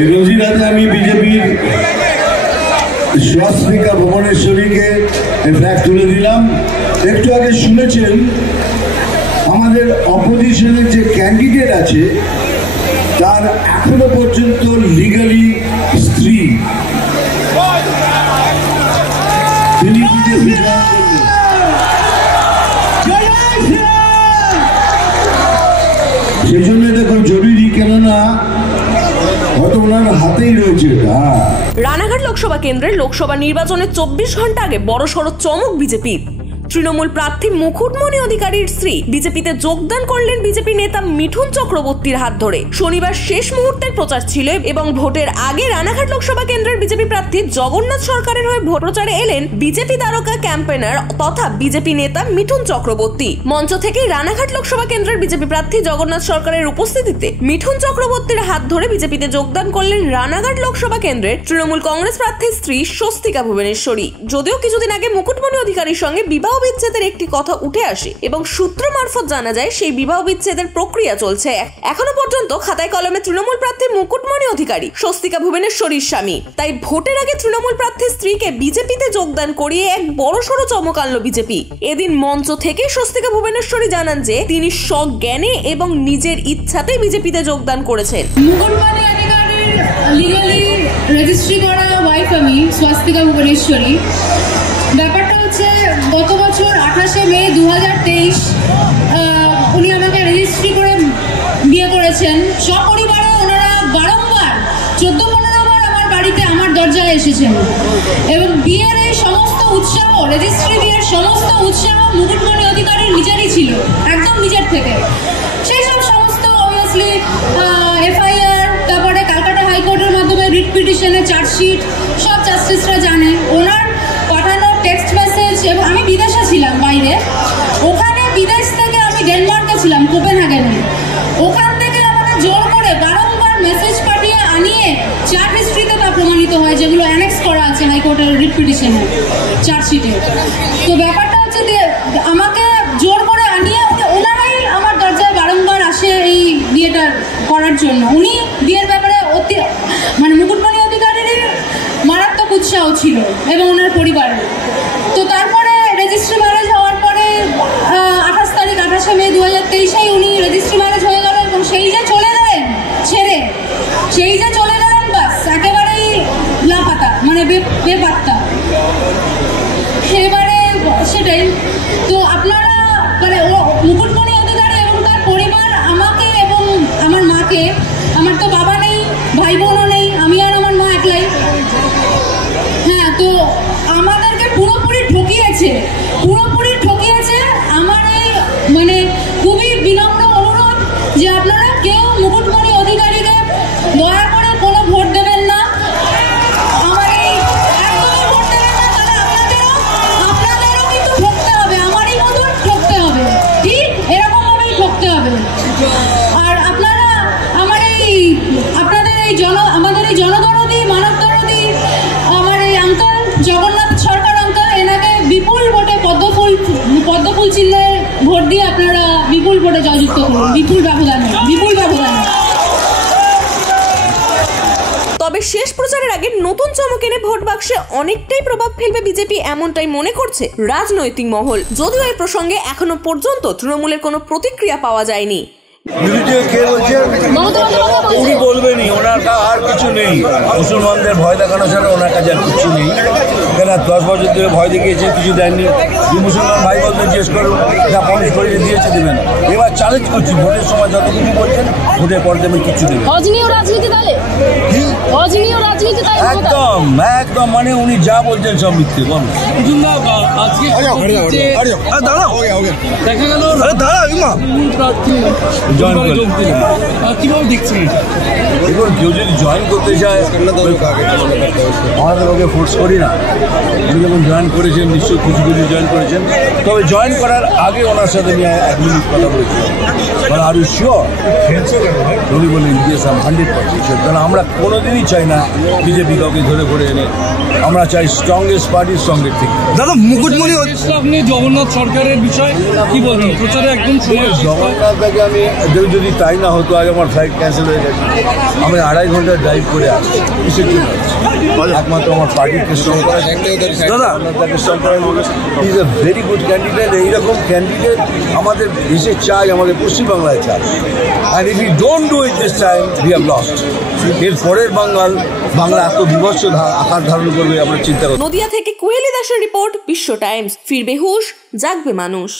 রোজি রাতে আমি বিজেপির স্বাস্থ্যিকা ভুবনেশ্বরীকে ফ্ল্যাগ তুলে দিলাম। একটু আগে শুনেছেন আমাদের অপোজিশনের যে ক্যান্ডিডেট আছে তার এখনো পর্যন্ত লিগালি স্ত্রী, তিনি বিজেপি সেই জন্য এটা খুব জরুরি, কেননা হয়তো ওনার হাতেই রয়েছে। রানাঘাট লোকসভা কেন্দ্রের লোকসভা নির্বাচনের 24 ঘন্টা আগে বড়সড় চমক বিজেপির। তৃণমূল প্রার্থী মুকুটমণি অধিকারীর স্ত্রী বিজেপিতে যোগদান করলেন বিজেপি নেতা মিঠুন চক্রবর্তীর হাত ধরে। শনিবার শেষ মুহূর্তের প্রচার ছিল এবং ভোটের আগে রানাঘাট লোকসভা কেন্দ্রের বিজেপি প্রার্থী জগন্নাথ সরকারের হয়ে ভোট প্রচারে এলেন বিজেপি তারকা ক্যাম্পেনার তথা বিজেপি নেতা মিঠুন চক্রবর্তী। মঞ্চ থেকে রানাঘাট লোকসভা কেন্দ্রের বিজেপি প্রার্থী জগন্নাথ সরকারের উপস্থিতিতে মিঠুন চক্রবর্তীর হাত ধরে বিজেপিতে যোগদান করলেন রানাঘাট লোকসভা কেন্দ্রের তৃণমূল কংগ্রেস প্রার্থীর স্ত্রী স্বস্তিকা ভুবনেশ্বরী। যদিও কিছুদিন আগে মুকুটমণি অধিকারীর সঙ্গে বিবাহ বিচ্ছেদের একটি কথা উঠে আসে এবং সূত্র মারফত জানা যায় সেই বিবাহ বিচ্ছেদের প্রক্রিয়া চলছে। এখনো পর্যন্ত খাতায় কলমে তৃণমূল প্রার্থী মুকুটমণি অধিকারী স্বস্তিকা ভুবনেশ্বরীর স্বামী। তাই ভোটের আগে তৃণমূল প্রার্থীর স্ত্রীকে বিজেপিতে যোগদান করিয়ে এক বড়সড় চমক আনল বিজেপি। এদিন মঞ্চ থেকে স্বস্তিকা ভুবনেশ্বরী জানান যে তিনি সজ্ঞানে এবং নিজের ইচ্ছাতেই বিজেপিতে যোগদান করেছেন। মুকুটমণি অধিকারীর লিগালি রেজিস্ট্রি করা ওয়াইফ আমি, স্বস্তিকা ভুবনেশ্বরী। ব্যাপারটা হচ্ছে গত বছর 28শে মে 2023 উনি আমাকে রেজিস্ট্রি করে বিয়ে করেছেন। সপরিবারে ওনারা বারংবার 14-15 বার আমার বাড়িতে আমার দরজায় এসেছেন এবং বিয়ের এই সমস্ত উৎসাহ, রেজিস্ট্রি বিয়ের সমস্ত উৎসাহ মুকুটমণি অধিকারীর নিজেরই ছিল, একদম নিজের থেকে। সেই সব সমস্ত অবভিয়াসলি এফআইআর, তারপরে ক্যালকাটা হাইকোর্টের মাধ্যমে রিট পিটিশনের চার্জশিট সব জাস্টিসরা জানে। ওনার পাঠানো টেক্সট মেসেজ, এবং আমি বিদেশে ছিলাম বাইরে, ওখানে বিদেশ থেকে আমি ডেনমার্কে ছিলাম, কোপেনহেগেনে। ওখান থেকে আমাকে জোর করে বারংবার মেসেজ পাঠিয়ে আনিয়ে চার্জ হিস্ট্রিতে তা প্রমাণিত হয়, যেগুলো অ্যানেক্স করা আছে হাইকোর্টের রিট পিটিশনে চার্জশিটে। তো ব্যাপারটা হচ্ছে যে আমাকে জোর করে আনিয়ে ওনারাই আমার দরজায় বারংবার আসে এই বিয়েটা করার জন্য। উনি বিয়ের ব্যাপারে মানে মুকুটমণি অধিকারীর মারাত্মক উৎসাহ ছিল এবং ওনার পরিবারের। তো তারপরে রেজিস্ট্রি ম্যারেজ হওয়ার পরে 28শে মে 2023 উনি রেজিস্ট্রি ম্যারেজ হয়ে গেল এবং সেই যে চলে গেলেন ছেড়ে, সেই যে চলে গেলেন বাস একেবারেই লাপাতা, মানে বেপাত্তা। সেবারে সেটাই। তো আপনারা মানে মুকুটমণি অধিকারী এবং তার পরিবার আমাকে এবং আমার মাকে, আমার তো বাবা নেই, ভাই বোনও নেই, আমি আর আমার মা একলাই। হ্যাঁ, তো আমাদেরকে পুরোপুরি ঠকিয়েছে। আমার এই মানে খুবই বিনম্র অনুরোধ যে আপনারা কেউ মুকুটমণি অধিকারীকে দয়া করে কোনো ভোট দেবেন না। আমার এই একদমই ভোট দেবেন না, তাহলে আপনাদেরও কিন্তু ঠকতে হবে, আমারই মতন ঠকতে হবে, ঠিক এরকমভাবেই ঠকতে হবে। আর আপনারা আমাদের এই জনদরদি, মানব দরদি আমার এই আঙ্কেল জগন্নাথ সরকার আঙ্কেল, এনাকে বিপুল ভোটে পদ্মফুল চিহ্নে ভোট দিয়ে আপনারা বিপুল ভোটে জয়যুক্ত করুন, বিপুল ব্যবধানে। তবে শেষ প্রচারের আগে নতুন চমক এনে ভোট বাক্সে অনেকটাই প্রভাব ফেলবে বিজেপি, এমনটাই মনে করছে রাজনৈতিক মহল। যদিও এই প্রসঙ্গে এখনো পর্যন্ত তৃণমূলের কোনো প্রতিক্রিয়া পাওয়া যায়নি। উনি বলবেনই, ওনার আর কিছু নেই। মুসলমানদের ভয় দেখানো ছাড়া ওনার কাছে আর কিছু নেই। কেন 10 বছর ধরে ভয় দেখিয়েছে, কিছু দেননি। মুসলমান ভাই বলতে জিজ্ঞেস করুন, যা প্রমিস করে দিয়েছে দেবেন। এবার চ্যালেঞ্জ করছি, ভোটের সময় যত কিছু বলছেন ভোটের পর দেবেন কিচ্ছু দেবেন। একদম মানে উনি যা বলছেন সব মিথ্যে। বল কিভাবে দেখছেন? দেখুন, কেউ যদি জয়েন করতে চায় আমাদের ওকে ফোর্স করি না। উনি যখন জয়েন করেছেন নিশ্চয়ই কিছু জয়েন করেছেন। তবে জয়েন করার আগে ওনার সাথে আমি 1 মিনিট কথা বলেছিলাম। Are you sure? উনি বললেন ইয়েস, আই এম 100% কারণ আমরা কোনোদিনই চাই না বিজেপি কাউকে ধরে এনে। আমরা চাই স্ট্রংগেস্ট পার্টি স্ট্রংগেস্ট থিং। দাদা, মুকুটমণি আপনি জগন্নাথ সরকারের বিষয় কি বলবেন? প্রচারে একদম জগন্নাথ দাকে আমি যদি তাই না হতো আগে আমার ফ্লাইট ক্যান্সেল হয়ে গেছে। আমি 2.5 ঘন্টা ড্রাইভ করে আসছি, কিসের জন্য আসছি? একমাত্র আমার পার্টিকে স্ট্রং করা। দাদা তাকে স্ট্রং করার is a very good candidate. এইরকম ক্যান্ডিডেট আমাদের দেশে চাই, আমাদের পশ্চিমবাংলায় চাই। And if you don't do it this time we have lost. এর পরের বাংলা এত বিভৎস আকার ধারণ করবে আমরা চিন্তা করি। নদিয়া থেকে কোহেলি দাসের রিপোর্ট, বিশ্ব টাইমস। ফিরবে হুঁশ, জাগবে মানুষ।